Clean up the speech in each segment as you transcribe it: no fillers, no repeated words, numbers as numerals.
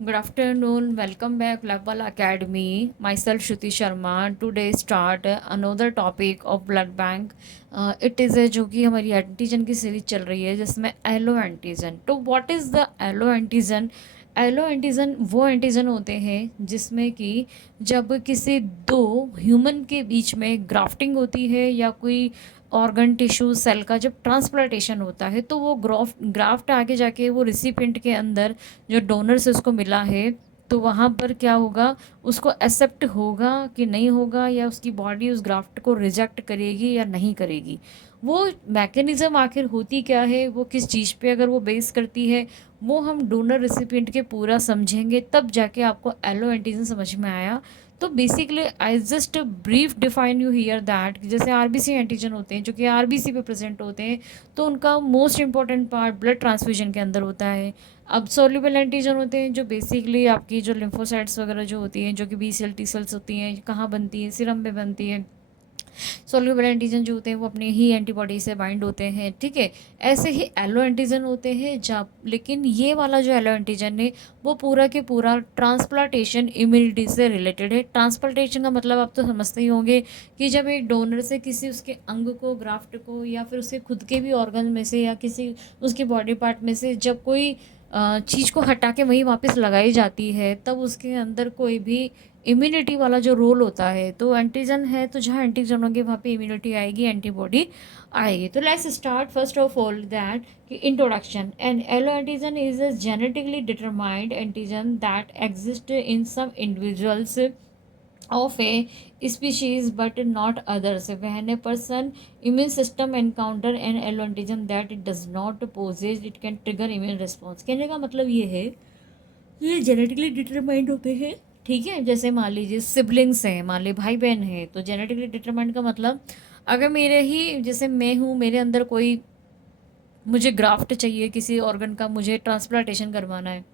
Good afternoon. Welcome back, Level Academy. Myself Shruti Sharma. Today start another topic of blood bank. It is जो कि हमारी antigen की series चल रही है जिसमें एलो एंटीजन. तो what is the allo antigen? Allo antigen वो एंटीजन होते हैं जिसमें कि जब किसी दो ह्यूमन के बीच में ग्राफ्टिंग होती है या कोई ऑर्गन टिश्यू सेल का जब ट्रांसप्लांटेशन होता है तो वो ग्राफ्ट आगे जाके वो रिसिपिएंट के अंदर जो डोनर से उसको मिला है तो वहाँ पर क्या होगा, उसको एक्सेप्ट होगा कि नहीं होगा, या उसकी बॉडी उस ग्राफ्ट को रिजेक्ट करेगी या नहीं करेगी। वो मैकेनिज़्म आखिर होती क्या है, वो किस चीज़ पे अगर वो बेस करती है, वो हम डोनर रेसिपिएंट के पूरा समझेंगे तब जाके आपको एलो एंटीजन समझ में आया। तो basically I just brief define you here that जैसे आरबीसी एंटीजन होते हैं जो कि आरबीसी पे प्रेजेंट होते हैं, तो उनका most important part blood transfusion के अंदर होता है। अब सोल्यूबल एंटीजन होते हैं जो बेसिकली आपकी जो लिम्फोसाइट्स वगैरह जो होती हैं, जो कि बी सेल टी सेल्स होती हैं, कहाँ बनती है, सिरम में बनती है। सोल्यूबल एंटीजन जो होते हैं वो अपने ही एंटीबॉडी से बाइंड होते हैं, ठीक है। ऐसे ही एलो एंटीजन होते हैं जब, लेकिन ये वाला जो एलो एंटीजन है वो पूरा के पूरा ट्रांसप्लांटेशन इम्यूनिटी से रिलेटेड है। ट्रांसप्लांटेशन का मतलब आप तो समझते ही होंगे कि जब एक डोनर से किसी उसके अंग को, ग्राफ्ट को, या फिर उसके खुद के भी ऑर्गन में से या किसी उसके बॉडी पार्ट में से जब कोई चीज़ को हटा के वहीं वापस लगाई जाती है तब उसके अंदर कोई भी इम्यूनिटी वाला जो रोल होता है, तो एंटीजन है तो जहाँ एंटीजन होंगे वहाँ पे इम्यूनिटी आएगी, एंटीबॉडी आएगी। तो let's start first of all that कि introduction. And allo antigen is a genetically determined antigen that exist in some individuals of a species but not others. When a person immune system encounter an alloantigen that it does not possess, it can trigger immune response। कहने का मतलब ये है, ये genetically determined होते हैं, ठीक है। जैसे मान लीजिए सिबलिंग्स हैं, मान लीजिए भाई बहन हैं, तो जेनेटिकली डिटरमाइंड का मतलब अगर मेरे ही जैसे मैं हूँ, मेरे अंदर कोई, मुझे ग्राफ्ट चाहिए किसी ऑर्गन का, मुझे ट्रांसप्लांटेशन करवाना है,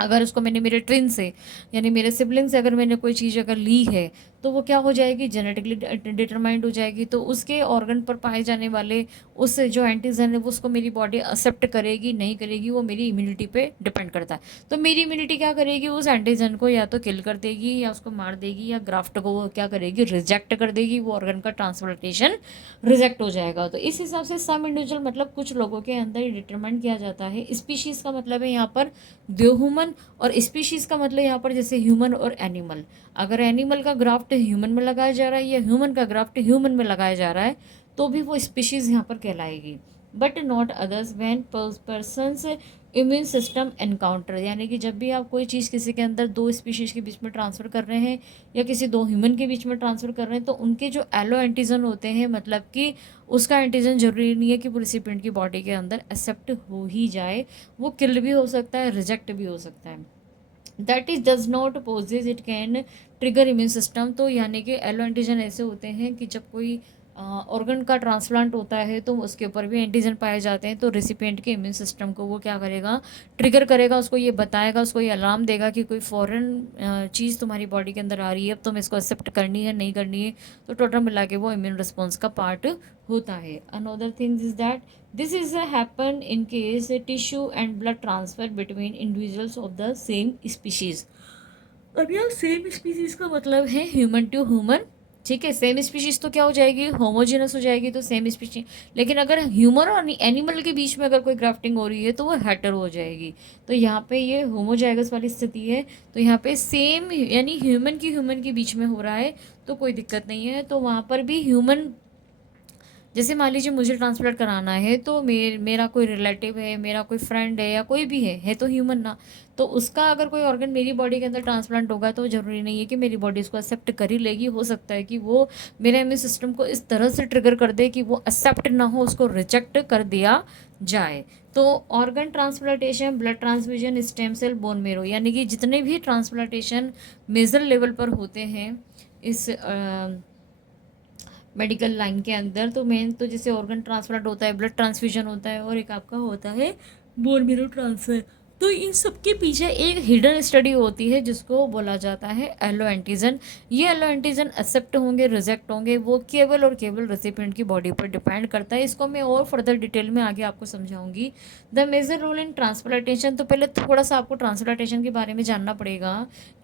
अगर उसको मैंने मेरे ट्विन से यानी मेरे सिबलिंग से अगर मैंने कोई चीज़ अगर ली है तो वो क्या हो जाएगी, जेनेटिकली डिटरमाइंड हो जाएगी। तो उसके ऑर्गन पर पाए जाने वाले उस जो एंटीजन है वो उसको मेरी बॉडी एक्सेप्ट करेगी नहीं करेगी, वो मेरी इम्यूनिटी पे डिपेंड करता है। तो मेरी इम्यूनिटी क्या करेगी, उस एंटीजन को या तो किल कर देगी या उसको मार देगी, या ग्राफ्ट को वो क्या करेगी, रिजेक्ट कर देगी, वो ऑर्गन का ट्रांसप्लांटेशन रिजेक्ट हो जाएगा। तो इस हिसाब से सम इंडिविजुअल मतलब कुछ लोगों के अंदर डिटरमाइन किया जाता है। स्पीशीज़ का मतलब है यहाँ पर दो ह्यूमन, और स्पीशीज़ का मतलब यहाँ पर जैसे ह्यूमन और एनिमल। अगर एनिमल का ग्राफ्ट ह्यूमन में लगाया जा रहा है या ह्यूमन का ग्राफ्ट ह्यूमन में लगाया जा रहा है तो भी वो स्पीशीज़ यहाँ पर कहलाएगी, but not others when person's immune system encounter. यानी कि जब भी आप कोई चीज़ किसी के अंदर दो स्पीशीज़ के बीच में ट्रांसफ़र कर रहे हैं या किसी दो ह्यूमन के बीच में ट्रांसफ़र कर रहे हैं तो उनके जो एलो एंटीजन होते हैं, मतलब कि उसका एंटीजन जरूरी नहीं है कि रेसिपिएंट की बॉडी के अंदर एक्सेप्ट हो ही जाए, वो किल भी हो सकता है, रिजेक्ट भी हो सकता है। That is does not possess, it can trigger immune system. तो यानी कि एलो एंटीजन ऐसे होते हैं कि जब कोई ऑर्गन का ट्रांसप्लांट होता है तो उसके ऊपर भी एंटीजन पाए जाते हैं, तो रेसिपिएंट के इम्यून सिस्टम को वो क्या करेगा, ट्रिगर करेगा, उसको ये बताएगा, उसको ये अलार्म देगा कि कोई फॉरेन चीज़ तुम्हारी बॉडी के अंदर आ रही है, अब तुम इसको एक्सेप्ट करनी है नहीं करनी है। तो टोटल मिला के वो इम्यून रिस्पॉन्स का पार्ट होता है। Another thing is that this is happen in case tissue and blood transfer between individuals of the same species. अब यार सेम स्पीशीज का मतलब है ह्यूमन टू ह्यूमन, ठीक है। सेम स्पीशीज तो क्या हो जाएगी, होमोजेनस हो जाएगी, तो सेम स्पीशीज। लेकिन अगर ह्यूमन और एनिमल के बीच में अगर कोई ग्राफ्टिंग हो रही है तो वो हेटर हो जाएगी। तो यहाँ पे ये होमोजाइगस वाली स्थिति है, तो यहाँ पे सेम यानी ह्यूमन के बीच में हो रहा है तो कोई दिक्कत नहीं है। तो वहाँ पर भी ह्यूमन, जैसे मान लीजिए मुझे ट्रांसप्लांट कराना है तो मेरा कोई रिलेटिव है, मेरा कोई फ्रेंड है या कोई भी है तो ह्यूमन ना, तो उसका अगर कोई ऑर्गन मेरी बॉडी के अंदर ट्रांसप्लांट होगा तो ज़रूरी नहीं है कि मेरी बॉडी उसको एक्सेप्ट कर ही लेगी। हो सकता है कि वो मेरे इम्यून सिस्टम को इस तरह से ट्रिगर कर दे कि वो एक्सेप्ट ना हो, उसको रिजेक्ट कर दिया जाए। तो organ transplantation, blood transfusion, stem cell, bone marrow, यानी कि जितने भी ट्रांसप्लांटेशन मेजर लेवल पर होते हैं इस मेडिकल लाइन के अंदर, तो मेन तो जैसे ऑर्गन ट्रांसप्लांट होता है, ब्लड ट्रांसफ्यूजन होता है, और एक आपका होता है बोन मेरो ट्रांसफर। तो इन सब के पीछे एक हिडन स्टडी होती है जिसको बोला जाता है एलो एंटीजन। ये एलो एंटीजन एक्सेप्ट होंगे रिजेक्ट होंगे वो केवल और केवल रेसिपिएंट की बॉडी पर डिपेंड करता है। इसको मैं और फर्दर डिटेल में आगे आपको समझाऊंगी। The major role in transplantation, तो पहले थोड़ा सा आपको ट्रांसप्लांटेशन के बारे में जानना पड़ेगा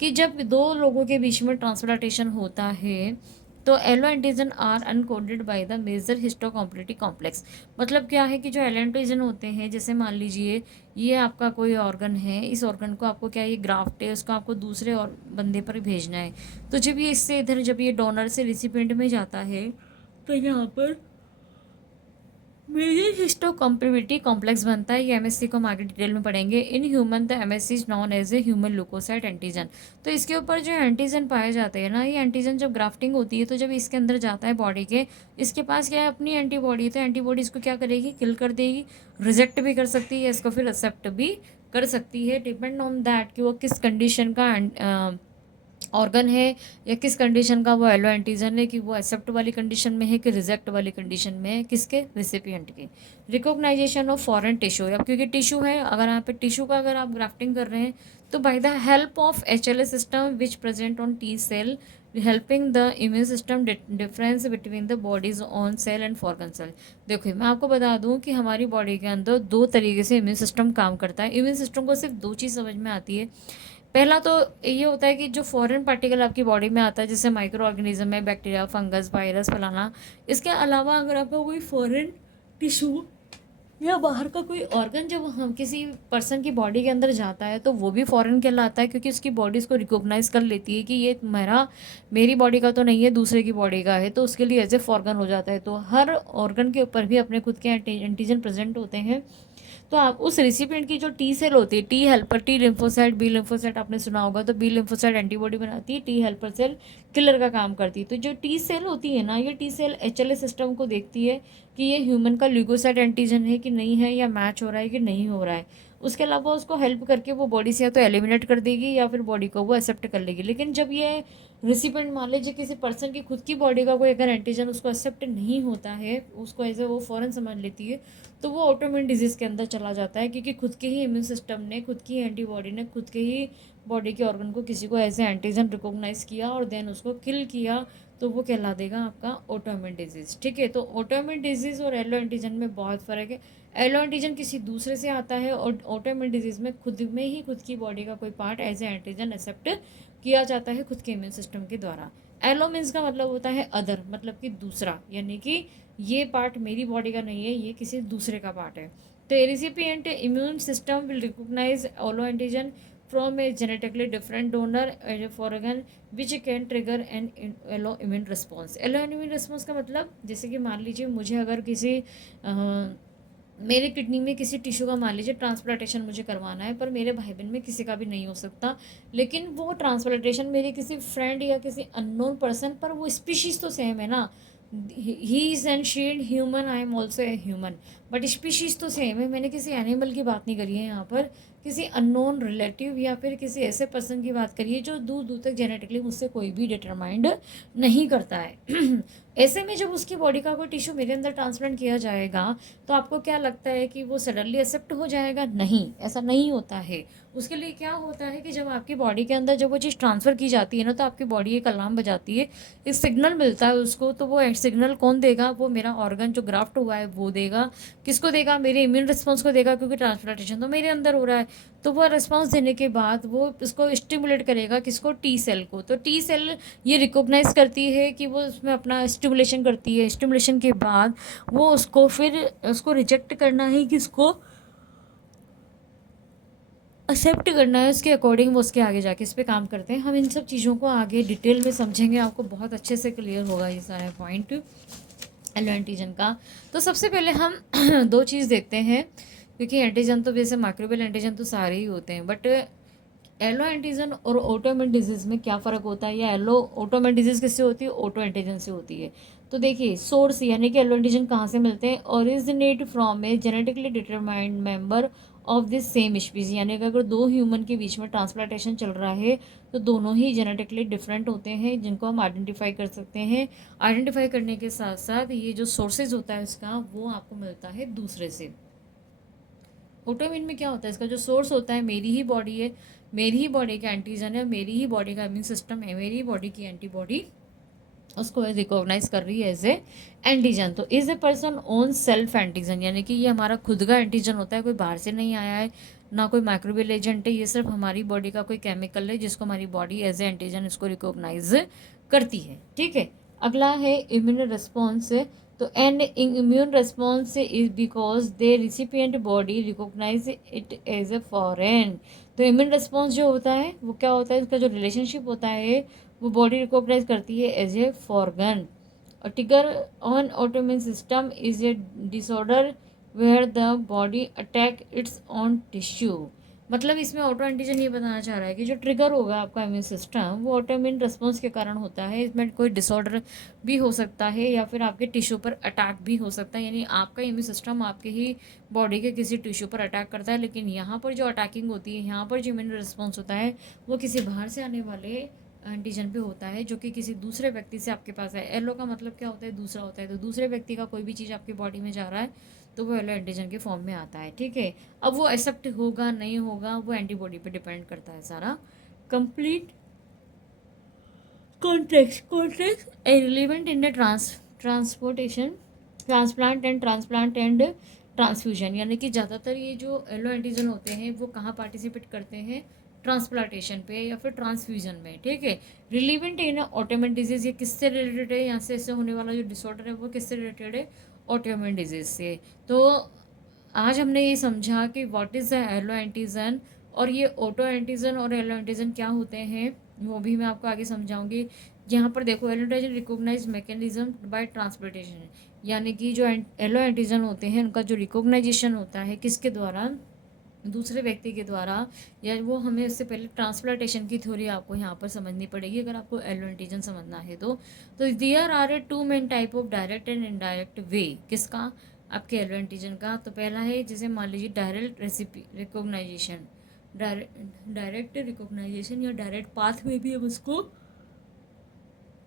कि जब दो लोगों के बीच में ट्रांसप्लांटेशन होता है तो allo antigen are uncoded by the major histocompatibility complex. मतलब क्या है कि जो एलो एंटीजन होते हैं, जैसे मान लीजिए ये आपका कोई ऑर्गन है, इस ऑर्गन को आपको क्या, ये ग्राफ्ट है, उसको आपको दूसरे और बंदे पर भेजना है। तो जब ये इससे इधर, जब ये डोनर से रिसिपिएंट में जाता है तो यहाँ पर मेजर हिस्टोकॉम्पिलिटिव कॉम्प्लेक्स बनता है। ये एमएससी को हम आगे डिटेल में पढ़ेंगे। In human the MSC is known as a human leukocyte antigen. तो इसके ऊपर जो एंटीजन पाए जाते हैं ना, ये एंटीजन जब ग्राफ्टिंग होती है तो जब इसके अंदर जाता है बॉडी के, इसके पास क्या है, अपनी एंटीबॉडी। तो एंटीबॉडी इसको क्या करेगी, किल कर देगी, रिजेक्ट भी कर सकती है, इसको फिर एक्सेप्ट भी कर सकती है, डिपेंड ऑन दैट कि वो किस कंडीशन का ऑर्गन है या किस कंडीशन का वो एलो एंटीजन है, कि वो एक्सेप्ट वाली कंडीशन में है कि रिजेक्ट वाली कंडीशन में है, किसके, रिसिपिएंट के। रिकॉग्नाइजेशन ऑफ फॉरेन टिश्यू, अब क्योंकि टिश्यू है, अगर यहाँ पे टिश्यू का अगर आप ग्राफ्टिंग कर रहे हैं तो by the help of HLA system which present on T cell helping the immune system difference between the body's own cell and foreign cell. देखिए मैं आपको बता दूं कि हमारी बॉडी के अंदर दो तरीके से इम्यून सिस्टम काम करता है। इम्यून सिस्टम को सिर्फ दो चीज़ समझ में आती है। पहला तो ये होता है कि जो फॉरेन पार्टिकल आपकी बॉडी में आता है, जैसे माइक्रो ऑर्गेनिज्म है, बैक्टीरिया, फंगस, वायरस, फलाना। इसके अलावा अगर आपका कोई फॉरेन टिश्यू या बाहर का कोई ऑर्गन जब हम किसी पर्सन की बॉडी के अंदर जाता है तो वो भी फॉरेन कहलाता है, क्योंकि उसकी बॉडी इसको रिकॉग्नाइज कर लेती है कि ये मेरी बॉडी का तो नहीं है, दूसरे की बॉडी का है, तो उसके लिए एज ए फॉर्गन हो जाता है। तो हर ऑर्गन के ऊपर भी अपने खुद के एंटीजन प्रेजेंट होते हैं। तो आप उस रिसिपिएंट की जो टी सेल होती है, T helper, T lymphocyte, B lymphocyte आपने सुना होगा, तो बी लिम्फोसाइट एंटीबॉडी बनाती है, टी हेल्पर सेल किलर का काम करती है। तो जो टी सेल होती है ना, ये टी सेल HLA सिस्टम को देखती है कि ये ह्यूमन का ल्यूकोसाइट एंटीजन है कि नहीं है, या मैच हो रहा है कि नहीं हो रहा है। उसके अलावा उसको हेल्प करके वो बॉडी से या तो एलिमिनेट कर देगी या फिर बॉडी को वो एक्सेप्ट कर लेगी। लेकिन जब ये रिसिपेंट मान लीजिए किसी पर्सन की खुद की बॉडी का कोई अगर एंटीजन उसको एक्सेप्ट नहीं होता है, उसको एज ए वो फ़ौरन समझ लेती है, तो वो ऑटोइम्यून डिजीज़ के अंदर चला जाता है, क्योंकि खुद के ही इम्यून सिस्टम ने, खुद की एंटीबॉडी ने खुद के ही बॉडी के ऑर्गन को किसी को ऐसे एंटीजन रिकॉग्नाइज किया और देन उसको किल किया, तो वो कहला देगा आपका ऑटोइम्यून डिजीज़। ठीक है, तो ऑटोइम्यून डिजीज़ और एलो एंटीजन में बहुत फ़र्क है। एलो एंटीजन किसी दूसरे से आता है और ऑटोइम्यून डिजीज़ में खुद में ही खुद की बॉडी का कोई part as a antigen accept किया जाता है खुद के इम्यून सिस्टम के द्वारा। एलो मीन्स का मतलब होता है अदर, मतलब कि दूसरा, यानी कि ये पार्ट मेरी बॉडी का नहीं है, ये किसी दूसरे का पार्ट है। तो recipient immune system will recognise allo antigen from a genetically different donor for organ which can trigger an allo immune response. Allo immune response का मतलब, जैसे कि मान लीजिए मुझे अगर किसी मेरे किडनी में किसी टिश्यू का मान लीजिए ट्रांसप्लांटेशन मुझे करवाना है, पर मेरे भाई बहन में किसी का भी नहीं हो सकता, लेकिन वो ट्रांसप्लांटेशन मेरे किसी फ्रेंड या किसी अननोन पर्सन पर, वो स्पीशीज़ तो सेम है ना, he is and she and human, I am also a human, but species तो सेम है। मैंने किसी एनिमल की बात नहीं करी है यहाँ पर, किसी अननोन रिलेटिव या फिर किसी ऐसे पर्सन की बात करिए जो दूर दूर तक जेनेटिकली मुझसे कोई भी डिटरमाइंड नहीं करता है। ऐसे में जब उसकी बॉडी का कोई टिश्यू मेरे अंदर ट्रांसप्लांट किया जाएगा तो आपको क्या लगता है कि वो सडनली एक्सेप्ट हो जाएगा? नहीं, ऐसा नहीं होता है। उसके लिए क्या होता है कि जब आपकी बॉडी के अंदर जब वो चीज़ ट्रांसफ़र की जाती है ना, तो आपकी बॉडी एक अलार्म बजाती है, एक सिग्नल मिलता है उसको। तो वो सिग्नल कौन देगा? वो मेरा ऑर्गन जो ग्राफ्ट हुआ है वो देगा। किसको देगा? मेरे इम्यून रिस्पॉन्स को देगा, क्योंकि ट्रांसप्लांटेशन तो मेरे अंदर हो रहा है। तो वो रिस्पॉन्स देने के बाद वो इसको स्टिमुलेट करेगा, किसको? टी सेल को। तो टी सेल ये रिकॉग्नाइज करती है कि वो उसमें अपना स्टिमुलेशन करती है। स्टिमुलेशन के बाद वो उसको फिर उसको रिजेक्ट करना है, किसको एक्सेप्ट करना है, उसके अकॉर्डिंग वो उसके आगे जाके इस पर काम करते हैं। हम इन सब चीज़ों को आगे डिटेल में समझेंगे, आपको बहुत अच्छे से क्लियर होगा ये सारा पॉइंट एलो एंटीजन का। तो सबसे पहले हम दो चीज़ देखते हैं, क्योंकि एंटीजन तो वैसे माइक्रोबियल एंटीजन तो सारे ही होते हैं, बट एलो एंटीजन और ऑटोइम्यून डिजीज़ में क्या फ़र्क होता है, या एलो ऑटोइम्यून डिजीज़ किससे होती है? ऑटो एंटीजन से होती है। तो देखिए सोर्स यानी कि एलो एंटीजन कहाँ से मिलते हैं? Originate from a genetically determined member of this same species, यानी कि अगर दो ह्यूमन के बीच में ट्रांसप्लांटेशन चल रहा है तो दोनों ही जेनेटिकली डिफरेंट होते हैं, जिनको हम आइडेंटिफाई कर सकते हैं। आइडेंटिफाई करने के साथ साथ ये जो सोर्सेज होता है इसका, वो आपको मिलता है दूसरे से। ऑटोइम्यून में क्या होता है, इसका जो सोर्स होता है मेरी ही बॉडी है, मेरी ही बॉडी का एंटीजन है, मेरी ही बॉडी का इम्यून सिस्टम है, मेरी ही बॉडी की एंटीबॉडी उसको रिकॉग्नाइज कर रही है एज ए एंटीजन। तो is a person own self antigen, यानी कि ये हमारा खुद का एंटीजन होता है, कोई बाहर से नहीं आया है, ना कोई माइक्रोबियल एजेंट है, ये सिर्फ हमारी बॉडी का कोई केमिकल है जिसको हमारी बॉडी एज ए एंटीजन इसको रिकॉग्नाइज करती है। ठीक है, अगला है इम्यून रिस्पॉन्स। तो an immune response is because they recipient body recognise it as a foreign. तो इम्यून रिस्पॉन्स जो होता है वो क्या होता है, इसका जो रिलेशनशिप होता है वो बॉडी रिकॉग्नाइज करती है as a foreign. A trigger on autoimmune system is a disorder where the body attack its own tissue। मतलब इसमें ऑटो एंटीजन ये बताना चाह रहा है कि जो ट्रिगर होगा आपका इम्यून सिस्टम वो ऑटोइम्यून रिस्पॉन्स के कारण होता है। इसमें कोई डिसऑर्डर भी हो सकता है या फिर आपके टिश्यू पर अटैक भी हो सकता है, यानी आपका इम्यून सिस्टम आपके ही बॉडी के किसी टिश्यू पर अटैक करता है, लेकिन यहाँ पर जो अटैकिंग होती है, यहाँ पर जो इम्यून रिस्पॉन्स होता है वो किसी बाहर से आने वाले एंटीजन पे होता है जो कि किसी दूसरे व्यक्ति से आपके पास है। एलो का मतलब क्या होता है, दूसरा होता है। तो दूसरे व्यक्ति का कोई भी चीज़ आपकी बॉडी में जा रहा है तो वो एलो एंटीजन के फॉर्म में आता है। ठीक है, अब वो एक्सेप्ट होगा नहीं होगा वो एंटीबॉडी पे डिपेंड करता है सारा। Complete context relevant in the transportation transplant and transfusion, यानी कि ज़्यादातर ये जो एलो एंटीजन होते हैं वो कहाँ पार्टिसिपेट करते हैं, ट्रांसप्लांटेशन पे या फिर ट्रांसफ्यूजन में। ठीक है, रिलीवेंट इन ऑटोइम्यून डिजीज, ये किससे रिलेटेड है, यहाँ से इससे होने वाला जो डिसऑर्डर है वो किससे रिलेटेड है, ऑटोइम्यून डिजीज से। तो आज हमने ये समझा कि what is the allo antigen और ये ऑटो एंटीजन और एलो एंटीजन क्या होते हैं वो भी मैं आपको आगे समझाऊंगी। यहाँ पर देखो, allo antigen recognise mechanism by transportation, यानी कि जो एलो एंटीजन होते हैं उनका जो रिकॉग्नाइजेशन होता है किसके द्वारा, दूसरे व्यक्ति के द्वारा, या वो हमें उससे पहले ट्रांसप्लांटेशन की थ्योरी आपको यहाँ पर समझनी पड़ेगी अगर आपको एलो एंटीजन समझना है तो। There are a two main type of direct and indirect way, किसका, आपके एलो एंटीजन का। तो पहला है जैसे मान लीजिए direct recipe recognisation, direct recognisation या डायरेक्ट पाथ में भी हम उसको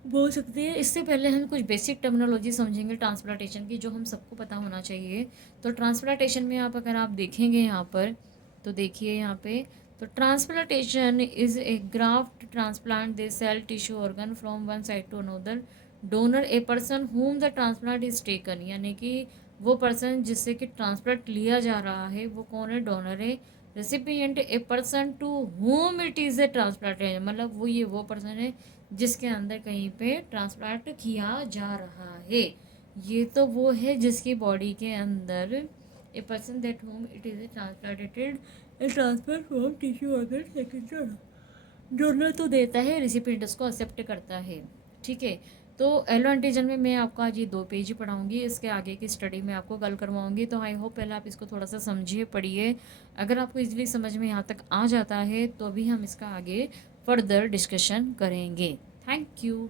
बोल सकते हैं। इससे पहले हम कुछ बेसिक टर्मिनोलॉजी समझेंगे ट्रांसप्लांटेशन की जो हम सबको पता होना चाहिए। तो ट्रांसप्लांटेशन में आप अगर आप देखेंगे यहाँ पर, तो देखिए यहाँ पे, तो transplantation is a graft transplant they cell tissue organ from one side to another donor a person whom the transplant is taken, यानी कि वो पर्सन जिससे कि ट्रांसप्लांट लिया जा रहा है वो कौन है, डोनर है। Recipient a person to whom it is a transplant, मतलब वो ये वो पर्सन है जिसके अंदर कहीं पे ट्रांसप्लांट किया जा रहा है। ये तो वो है जिसकी बॉडी के अंदर a person that home it is A transplanted A transfer from tissue organ second donor तो देता है, रिसिपिएंट उसको एक्सेप्ट करता है। ठीक है, तो एलो एंटीजन में मैं आपको आज ये 2 पेज ही पढ़ाऊंगी, इसके आगे की स्टडी में आपको कल करवाऊंगी। तो आई होप पहले आप इसको थोड़ा सा समझिए, पढ़िए। अगर आपको इजीली समझ में यहाँ तक आ जाता है तो अभी हम इसका आगे फर्दर डिस्कशन करेंगे। Thank you.